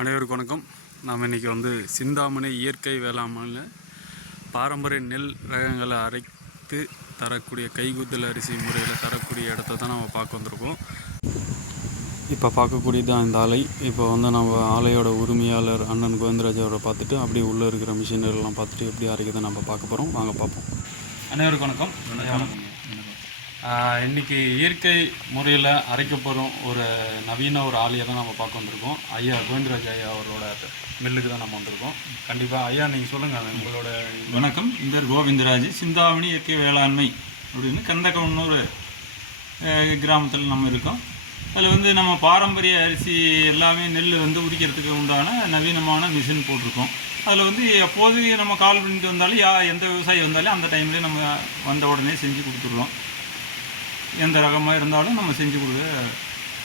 அனைவருக்கும் வணக்கம். நாம் இன்றைக்கி வந்து சிந்தாமணி இயற்கை வேளாண்மையில் பாரம்பரிய நெல் ரகங்களை அரைத்து தரக்கூடிய கைகுத்தல் அரிசி முறையில் தரக்கூடிய இடத்த தான் நம்ம பார்க்க வந்திருக்கோம். இப்போ பார்க்கக்கூடியது தான் இந்த ஆலை. இப்போ வந்து நம்ம ஆலையோட உரிமையாளர் அண்ணன் கோவிந்தராஜ் அவரை பார்த்துட்டு அப்படியே உள்ளே இருக்கிற மிஷினரிலாம் பார்த்துட்டு எப்படி அரைக்கிறதை நம்ம பார்க்க போகிறோம் வாங்க பார்ப்போம். அனைவருக்கும் வணக்கம். வணக்கம். இன்றைக்கி இன்னைக்கு இயற்கை முறையில் அரைக்கப்படும் ஒரு நவீன ஒரு ஆலையை தான் நம்ம பார்க்க வந்திருக்கோம். ஐயா கோவிந்தராஜ் ஐயா அவரோட மில்லுக்கு தான் நம்ம வந்திருக்கோம். கண்டிப்பாக ஐயா நீங்கள் சொல்லுங்கள் உங்களோட வணக்கம். இந்த கோவிந்தராஜ். சிந்தாமணி இயற்கை வேளாண்மை அப்படின்னு கந்தகவன்னூர் கிராமத்தில் நம்ம இருக்கோம். அதில் வந்து நம்ம பாரம்பரிய அரிசி எல்லாமே நெல் வந்து உரிக்கிறதுக்கு உண்டான நவீனமான மிஷின் போட்டிருக்கோம். அதில் வந்து எப்போது நம்ம கால் பண்ணிட்டு வந்தாலும் யா எந்த விவசாயி வந்தாலும் அந்த டைம்லேயே நம்ம வந்த உடனே செஞ்சு கொடுத்துருவோம் எந்த ரகமாக இருந்தாலும் நம்ம செஞ்சு கொடுக்க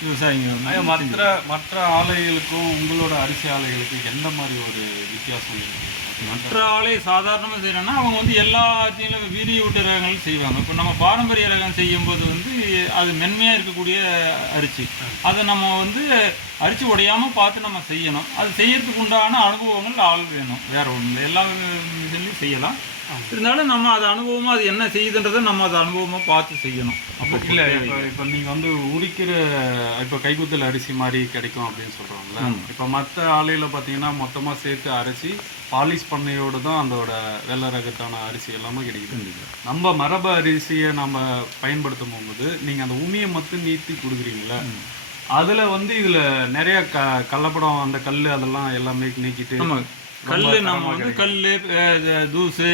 விவசாயிங்க வந்து மற்ற மற்ற ஆலைகளுக்கும் உங்களோட அரிசி ஆலைகளுக்கும் எந்த மாதிரி ஒரு வித்தியாசம் இருக்குது மற்ற ஆலை சாதாரணமாக செய்யணும்னா அவங்க வந்து எல்லாத்தையும் வீரிய விட்டு ரகங்கள் செய்வாங்க. இப்போ நம்ம பாரம்பரிய ரகம் செய்யும்போது வந்து அது மென்மையாக இருக்கக்கூடிய அரிசி. அதை நம்ம வந்து அரிசி உடையாமல் பார்த்து நம்ம செய்யணும். அது செய்யறதுக்கு உண்டான அனுபவங்கள் ஆள் வேணும். வேற ஒன்றும் எல்லா இதுலேயும் செய்யலாம். இருந்தாலும் நம்ம அது அனுபவமாக அது என்ன செய்யுதுன்றதை நம்ம அதை அனுபவமாக பார்த்து செய்யணும். அப்போ இல்லை இப்போ இப்போ நீங்கள் வந்து உரிக்கிற இப்போ கைக்குத்தல் அரிசி மாதிரி கிடைக்கும் அப்படின்னு சொல்கிறாங்கல்ல இப்போ மற்ற ஆலையில் பார்த்தீங்கன்னா மொத்தமாக சேர்த்து அரிசி பாலிஷ் பண்ணையோடு தான் அதோட வெள்ளை ரகத்தான அரிசி எல்லாமே கிடைக்குது. நம்ம மரபு அரிசியை நம்ம பயன்படுத்தும் போது நீங்கள் அந்த உமியை மட்டும் நீட்டி கொடுக்குறீங்களா அதில் வந்து இதில் நிறைய க கள்ளப்படம் அந்த கல் அதெல்லாம் எல்லாமே நீக்கிட்டு கல்லு நம்ம வந்து இது தூசு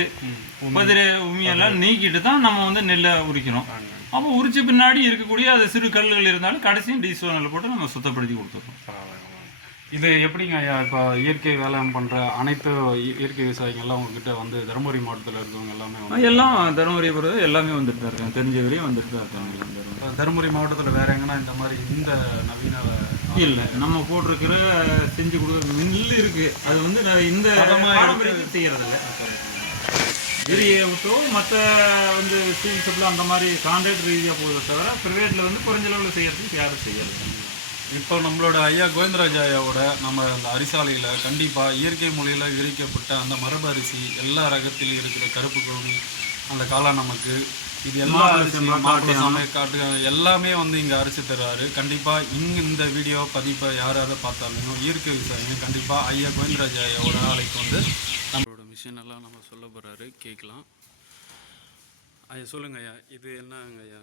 பதிர உமியெல்லாம் நீக்கிட்டு தான் நம்ம வந்து நெல்லை உரிக்கணும். அப்போ உரிச்ச பின்னாடி இருக்கக்கூடிய அது சிறு கல்லுகள் இருந்தாலும் கடைசியும் டீசோனில் போட்டு நம்ம சுத்தப்படுத்தி கொடுத்துருக்கோம் இது எப்படிங்க ஐயா? இப்போ இயற்கை வேளாண் பண்ணுற அனைத்து இயற்கை விவசாயிகள்லாம் உங்ககிட்ட வந்து தருமபுரி மாவட்டத்தில் இருக்கவங்க எல்லாமே வந்து எல்லாம் தருமபுரி பொறுத்த எல்லாமே வந்துட்டு தான் இருக்காங்க. தெரிஞ்ச வரையும் வந்துட்டு தான் இருக்காங்க தருமபுரி. மாவட்டத்தில் வேற எங்கன்னா இந்த மாதிரி இந்த நவீன இல்லை நம்ம போட்டிருக்கிற செஞ்சு கொடுக்குற நெல் இருக்கு. அது வந்து இந்த பாரம்பரியத்தை செய்யறதில்ல. விரியை விட்டோ மற்ற வந்து சப்ளை அந்த மாதிரி கான்ட்ராக்ட் ரீதியாக போகிறத தவிர ப்ரைவேட்டில் வந்து குறைஞ்ச அளவில் செய்யறதுக்கு யாரும் செய்யறது இப்போ நம்மளோட ஐயா கோவிந்தராஜ் ஐயாவோட நம்ம அந்த அரிசாலையில் கண்டிப்பாக இயற்கை முறையில் விரிக்கப்பட்ட அந்த மரபு அரிசி எல்லா ரகத்தில் இருக்கிற கருப்பு கவுனி அந்த காளான் நமக்கு இது எல்லா சமையல் காட்டு எல்லாமே வந்து இங்கே அரிசி தருவார். கண்டிப்பாக இங்கே இந்த வீடியோ பதிப்பை யாராவது பார்த்தாலும் இயற்கை விவசாயிங்க கண்டிப்பாக ஐயா கோவிந்தராஜ் ஐயாவோட ஆலைக்கு வந்து நம்மளோட மிஷின் எல்லாம் நம்ம சொல்ல போகிறாரு கேட்கலாம். ஐயா சொல்லுங்க ஐயா. இது என்னங்க ஐயா?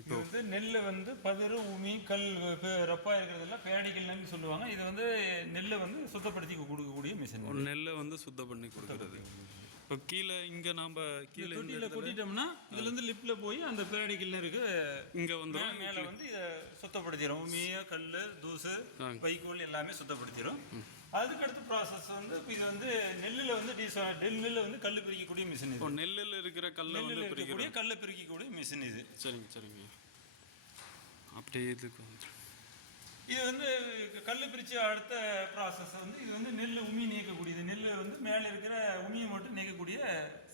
இப்போ வந்து நெல்லை வந்து பதிரு உமி கல் ரப்பா இருக்கிறதெல்லாம் பேடிக்கல்னு சொல்லுவாங்க. இது வந்து நெல்லை வந்து சுத்தப்படுத்தி கொடுக்கக்கூடிய மிஷின் நெல்லை வந்து சுத்தம் பண்ணி கொடுக்குறது. இப்போ கீழே இங்கே நாம் கீழே தொட்டியில் கொட்டிட்டோம்னா இதுல இருந்து லிப்ல போய் அந்த பேடிக்கல் இருக்கு இங்கே வந்து மேல வந்து இதை சுத்தப்படுத்திடும் உமிய கல் தூசு வைக்கோல் எல்லாமே சுத்தப்படுத்திடும் அதுக்கு அடுத்த ப்ராசஸ் வந்து இப்போ இது வந்து நெல்லில் வந்து டீச நெல்லில் வந்து கல் பிரிக்கக்கூடிய மிஷின் இது. நெல்லில் இருக்கிற வந்து நெல்லில் இருக்கக்கூடிய கல்லை பிரிக்கக்கூடிய மிஷின் இது. சரிங்க சரிங்க. அப்படியே இதுக்கு இது வந்து பிரிச்ச அடுத்த ப்ராசஸ் வந்து இது வந்து நெல் உமி நீக்கக்கூடியது. நெல் வந்து மேலே இருக்கிற உமியை மட்டும் நீக்கக்கூடிய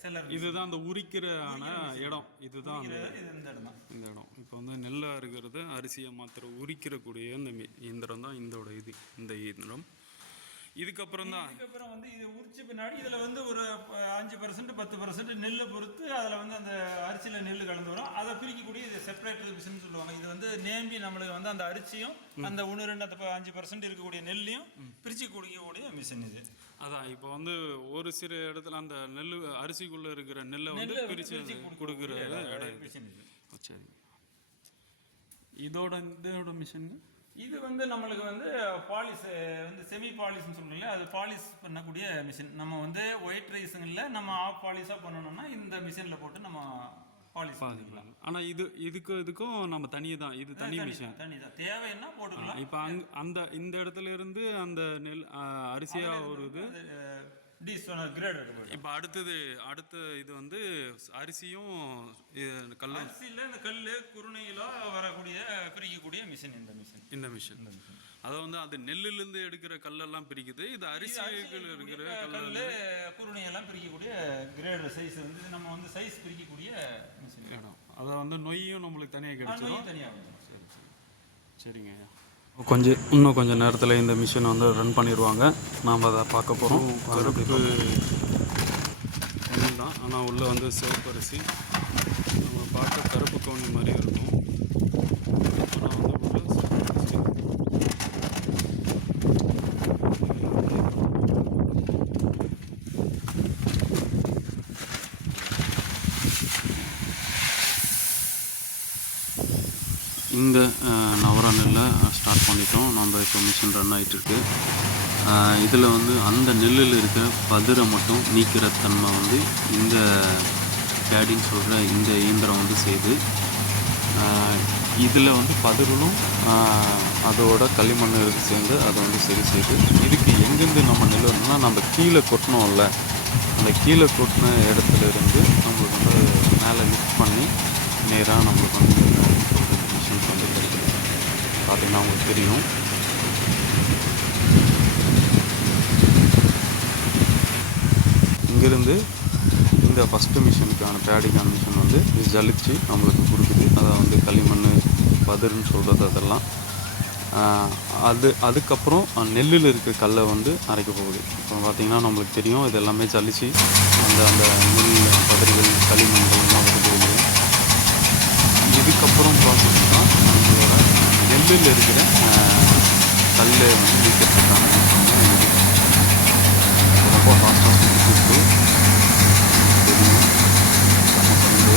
செல்லர் இதுதான் அந்த உரிக்கிற ஆன இடம். இதுதான் இது இந்த இடம் தான் இந்த இடம். இப்போ வந்து நெல்லாக இருக்கிறது அரிசியை மாத்திர உரிக்கிறக்கூடிய இந்த இயந்திரம் தான் இதோட இது. இந்த இயந்திரம். இதுக்கப்புறம் தான். அதுக்கப்புறம் வந்து இது உரிச்ச பின்னாடி இதில் வந்து ஒரு அஞ்சு பர்சன்ட் பத்து பர்சன்ட் நெல்லை பொறுத்து அதில் வந்து அந்த அரிசியில் நெல் கலந்து வரும். அதை பிரிக்கக்கூடிய இது செப்பரேட்டர் மிஷின் சொல்லுவாங்க. இது வந்து நேம்பி நம்மளுக்கு வந்து அந்த அரிசியும் அந்த ஒன்று ரெண்டு அந்த அஞ்சு பர்சன்ட் இருக்கக்கூடிய நெல்லையும் பிரித்து குடிக்கக்கூடிய மிஷின் இது. அதான் இப்போ வந்து ஒரு சில இடத்துல அந்த நெல் அரிசிக்குள்ள இருக்கிற நெல்லை வந்து பிரித்து கொடுக்குற இடம் சரிங்க இதோட இதோட மிஷின் இது வந்து நம்மளுக்கு வந்து பாலிஸ் வந்து செமி பாலிஷ்னு சொல்லுங்களே அது பாலிஷ் பண்ணக்கூடிய மிஷின் நம்ம வந்து ஒயிட் ரைஸுங்களில் நம்ம ஆஃப் பாலிஷாக பண்ணணும்னா இந்த மிஷினில் போட்டு நம்ம பாலிஷ் பண்ணிக்கலாம். ஆனால் இது இதுக்கு இதுக்கும் நம்ம தனி தான் இது தனி மிஷின் தனி தான் தேவைன்னா போட்டுக்கலாம். இப்போ அங் அந்த இந்த இடத்துல இருந்து அந்த நெல் ஆ, அரிசியா வருது டி சொன்ன கிரேட் இருக்கு இப்போ அடுத்தது அடுத்த இது வந்து அரிசியும் கல்லும். அரிசியில் இந்த கல் குருணையிலோ வரக்கூடிய பிரிக்கக்கூடிய மிஷின் இந்த மிஷின் இந்த மிஷின் அதை வந்து அது நெல்லிலிருந்து எடுக்கிற கல்லெல்லாம் பிரிக்குது. இது அரிசிகள் இருக்கிற கல் குருணையெல்லாம் பிரிக்கக்கூடிய கிரேடு சைஸ் வந்து நம்ம வந்து சைஸ் பிரிக்கக்கூடிய மிஷின் இடம். அதை வந்து நொய்யும் நம்மளுக்கு தனியாக கிடைச்சிடும் தனியாக வந்துடும் சரிங்க. ஐயா கொஞ்சம் இன்னும் கொஞ்சம் நேரத்தில் இந்த மிஷினை வந்து ரன் பண்ணிடுவாங்க நாம் அதை பார்க்க போகிறோம் கருப்பு. தான். ஆனால் உள்ளே வந்து சிவப்பரிசி நம்ம பார்க்க கருப்பு கவுனி மாதிரி இருக்கும். ஆனால் வந்து இந்த ஸ்டார்ட் பண்ணிட்டோம். நம்ம இப்போ மிஷின் ரன் ஆகிட்டுருக்கு இதில் வந்து அந்த நெல்லில் இருக்கிற பதிரை மட்டும் நீக்கிற தன்மை வந்து இந்த பேடின்னு சொல்கிற இந்த இயந்திரம் வந்து செய்யுது. இதில் வந்து பதிரலும் அதோட களிமண் இருக்கு சேர்ந்து அதை வந்து சரி செய்யுது. இதுக்கு எங்கேருந்து நம்ம நெல் வரணும்னா நம்ம கீழே கொட்டினோம்ல அந்த கீழே கொட்டின இடத்துல இருந்து நம்மளுக்கு வந்து மேலே லிஃப்ட் பண்ணி நேராக நம்மளுக்கு வந்து பார்த்தீங்கன்னா உங்களுக்கு தெரியும். இங்கேருந்து இந்த ஃபஸ்ட்டு மிஷினுக்கான பேடிக்கான மிஷின் வந்து இது ஜலிச்சு நம்மளுக்கு கொடுக்குது. அதை வந்து களிமண் பதிர்னு சொல்கிறது அதெல்லாம். அது அதுக்கப்புறம் நெல்லில் இருக்க கல்லை வந்து அரைக்க போகுது. இப்போ பார்த்திங்கன்னா நம்மளுக்கு தெரியும் இது எல்லாமே ஜலிச்சு அந்த அந்த நெல் பதிர்கள் களிமண்கள் எல்லாம் வருது இதுக்கப்புறம் ப்ராசஸ் தான் நம்மளோட கல்லில் இருக்கிற கல் வந்து நீக்கிறதுக்கான இது ரொம்ப ஃபாஸ்ட்டாக சுற்றிட்டு தெரியும். நம்ம வந்து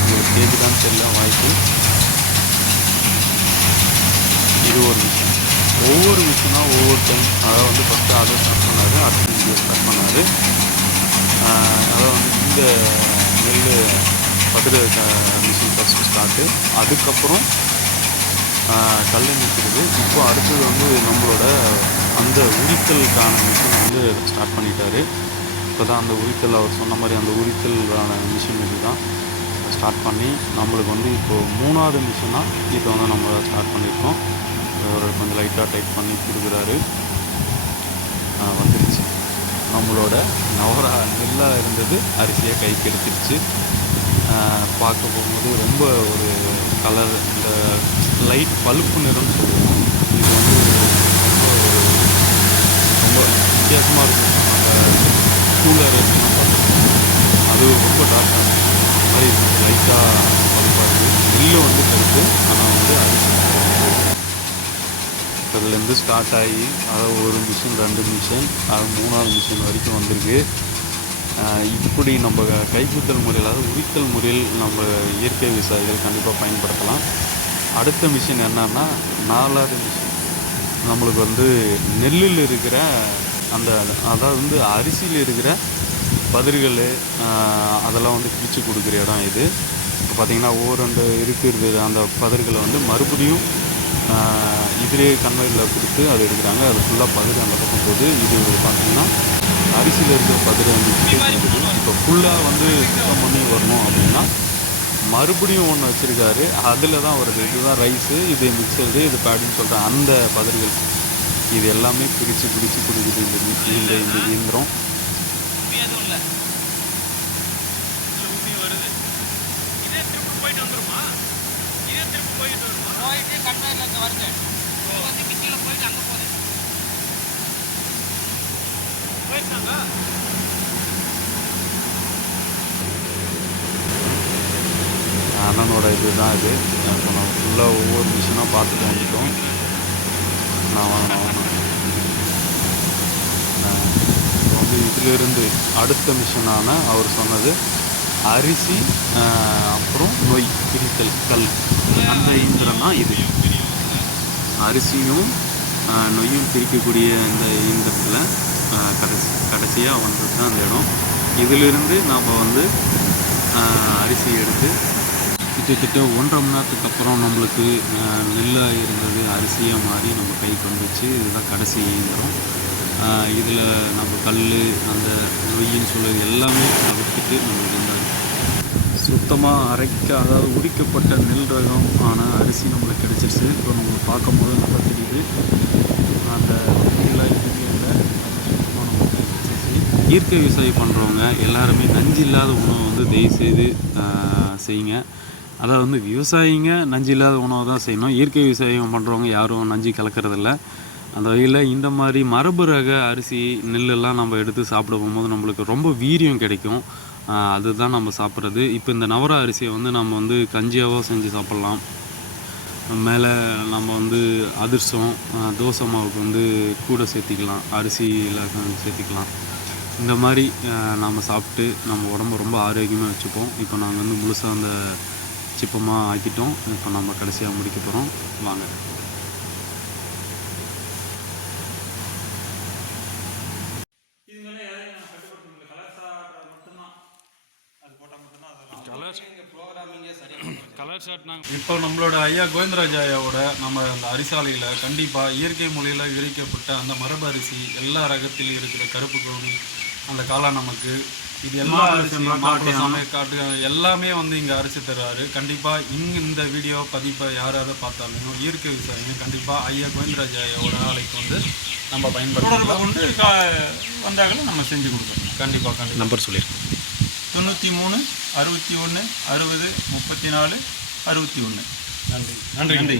உங்களுக்கு கேட்குதான்னு தெரியல வாய்ப்பு. இது ஒரு விஷயம். ஒவ்வொரு மிஷினாக ஒவ்வொரு டைம் அதை வந்து ஃபஸ்ட்டு அதை ஸ்டார்ட் பண்ணார் அடுத்து இங்கே ஸ்டார்ட் பண்ணார். அதாவது வந்து இந்த நெல் பதிர மிஷின் ஃபஸ்ட்டு ஸ்டார்ட்டு அதுக்கப்புறம் கல் நிற்கிறது இப்போ அடுத்தது வந்து நம்மளோட அந்த உரித்தலுக்கான மிஷின் வந்து ஸ்டார்ட் பண்ணிட்டாரு. இப்போ தான் அந்த உரித்தல் அவர் சொன்ன மாதிரி அந்த உரித்தலுக்கான மிஷின் இது தான் ஸ்டார்ட் பண்ணி நம்மளுக்கு வந்து இப்போது மூணாவது மிஷினாக இப்போ வந்து நம்ம ஸ்டார்ட் பண்ணியிருக்கோம் அவர் கொஞ்சம் லைட்டாக டைட் பண்ணி கொடுக்குறாரு. வந்துருச்சு. நம்மளோட நவரா நெல்லாக இருந்தது அரிசியாக கைக்கு எடுத்துருச்சு பார்க்க போகும்போது ரொம்ப ஒரு கலர் இந்த லைட் பழுப்பு நிறம் சொல்லுவோம் இது வந்து ரொம்ப ரொம்ப வித்தியாசமாக இருக்கும். அந்த கூலர் அரிசிலாம் பார்த்துருக்கோம் அது ரொம்ப டார்க்காக இருக்கும். அந்த மாதிரி லைட்டாக பழுப்பாக இருக்குது நெல் வந்து கருத்து ஆனால் வந்து அரிசி அதுலேருந்து ஸ்டார்ட் ஆகி அதாவது ஒரு மிஷின் ரெண்டு மிஷின் அது மூணாவது மிஷின் வரைக்கும் வந்திருக்கு. இப்படி நம்ம கைக்குத்தல் முறையில் அதாவது உரித்தல் முறையில் நம்ம இயற்கை விவசாயிகள் கண்டிப்பாக பயன்படுத்தலாம். அடுத்த மிஷின் என்னன்னா நாலாவது மிஷின். நம்மளுக்கு வந்து நெல்லில் இருக்கிற அந்த அதாவது வந்து அரிசியில் இருக்கிற பதிர்கள் அதெல்லாம் வந்து பிரித்து கொடுக்குற இடம் இது. இப்போ பார்த்தீங்கன்னா ஒவ்வொரு ரெண்டு இருக்கிறது அந்த பதிர்களை வந்து மறுபடியும் இதிலே கண்மையில் கொடுத்து அதை எடுக்கிறாங்க. அது ஃபுல்லாக பதிர் அந்த பக்கம் போகுது. இது பார்த்தீங்கன்னா அரிசியில் இருக்கிற பதிரை வந்து இப்போ ஃபுல்லாக வந்து சுத்தம் பண்ணி வரணும் அப்படின்னா மறுபடியும் ஒன்று வச்சுருக்காரு. அதில் தான் வருது. இதுதான் ரைஸு இது மிக்சரு இது பேடின்னு சொல்கிற அந்த பதிர்கள். இது எல்லாமே பிரித்து பிரித்து கொடுக்குது. இந்த மி- இந்த இந்த இயந்திரம் போயிட்டு கன்வேயர்ல இங்க வருது இது வந்து கிச்சில போயிட்டு அங்க போகுது அண்ணனோட இது தான் இது. இப்போ நம்ம ஃபுல்லாக ஒவ்வொரு மிஷினாக பார்த்துட்டு வந்துட்டோம். நான் வாங்கினேன் இப்போ வந்து இதிலிருந்து அடுத்த மிஷினான அவர் சொன்னது அரிசி ஆஹ், அப்புறம் நொய் பிரித்தல் கல். அந்த இயந்திரம் தான் இது. அரிசியும் நொய்யும் பிரிக்கக்கூடிய அந்த இயந்திரத்தில் கடைசி கடைசியாக வந்தது தான் அந்த இடம். இதிலிருந்து நாம் வந்து அரிசி எடுத்து கிட்டத்தட்ட ஒன்றரை மணி நேரத்துக்கு அப்புறம் நம்மளுக்கு நெல்லாக இருந்தது அரிசியாக மாறி நம்ம கைக்கு வந்துச்சு இதுதான் கடைசி இயந்திரம் இதில் நம்ம கல் அந்த நொய்யின்னு சொல்லுறது எல்லாமே தவிர்த்துட்டு நம்மளுக்கு இந்த சுத்தமாக அரைக்க அதாவது உரிக்கப்பட்ட நெல் ரகம் ஆன அரிசி நம்மளுக்கு கிடச்சிருச்சு. இப்போ நம்ம பார்க்கும்போது நல்லா தெரியுது. அந்த நெல்லை எதுவுமே இல்லை சுத்தமாக நம்மளுக்கு கிடச்சிருச்சு இயற்கை விவசாயம் பண்ணுறவங்க எல்லாருமே நஞ்சு இல்லாத உணவை வந்து தயவு செய்து செய்யுங்க. அதாவது வந்து விவசாயிங்க நஞ்சு இல்லாத உணவை தான் செய்யணும். இயற்கை விவசாயம் பண்ணுறவங்க யாரும் நஞ்சு கலக்கறதில்ல. அந்த வகையில் இந்த மாதிரி மரபு ரக அரிசி நெல்லெல்லாம் நம்ம எடுத்து சாப்பிட போகும்போது நம்மளுக்கு ரொம்ப வீரியம் கிடைக்கும். அதுதான் நம்ம சாப்பிட்றது. இப்போ இந்த நவர அரிசியை வந்து நம்ம வந்து கஞ்சியாவோ செஞ்சு சாப்பிட்லாம். மேலே நம்ம வந்து அதிர்சம் தோசை மாவுக்கு வந்து கூட சேர்த்திக்கலாம். அரிசியில் சேர்த்திக்கலாம். இந்த மாதிரி நாம் சாப்பிட்டு நம்ம உடம்ப ரொம்ப ஆரோக்கியமாக வச்சுப்போம். இப்போ நாங்கள் வந்து முழுசாக அந்த சிப்பமாக ஆக்கிட்டோம். இப்போ நம்ம கடைசியாக முடிக்க போகிறோம் வாங்க. இப்போ நம்மளோட ஐயா கோவிந்தராஜ் ஐயாவோட நம்ம அந்த அரிசாலையில் கண்டிப்பாக இயற்கை முறையில் விரிக்கப்பட்ட அந்த மரபு அரிசி எல்லா ரகத்திலும் இருக்கிற கருப்பு கவுனி அந்த காளான் நமக்கு. இது எல்லா மாப்பிளை அரிசி சம்பா, மாப்பிளை காட்டு எல்லாமே வந்து இங்கே அரிசி தருவார் கண்டிப்பாக இங்கே இந்த வீடியோ பதிப்பை யார் யாரை பார்த்தாலும் இயற்கை விவசாயிங்க கண்டிப்பாக ஐயா கோவிந்தராஜ் ஐயாவோட ஆலைக்கு வந்து நம்ம தொடர்பு பயன்படுத்தலாம் கொண்டு கா வந்தாங்களும் நம்ம செஞ்சு கொடுக்குறோம் கண்டிப்பாக கண்டிப்பாக நம்பர் சொல்லியிருக்கோம் தொண்ணூற்றி மூணு அறுபத்தி ஒன்று அறுபது முப்பத்தி நாலு அறுபத்தி ஒன்று நன்றி. நன்றி நன்றி.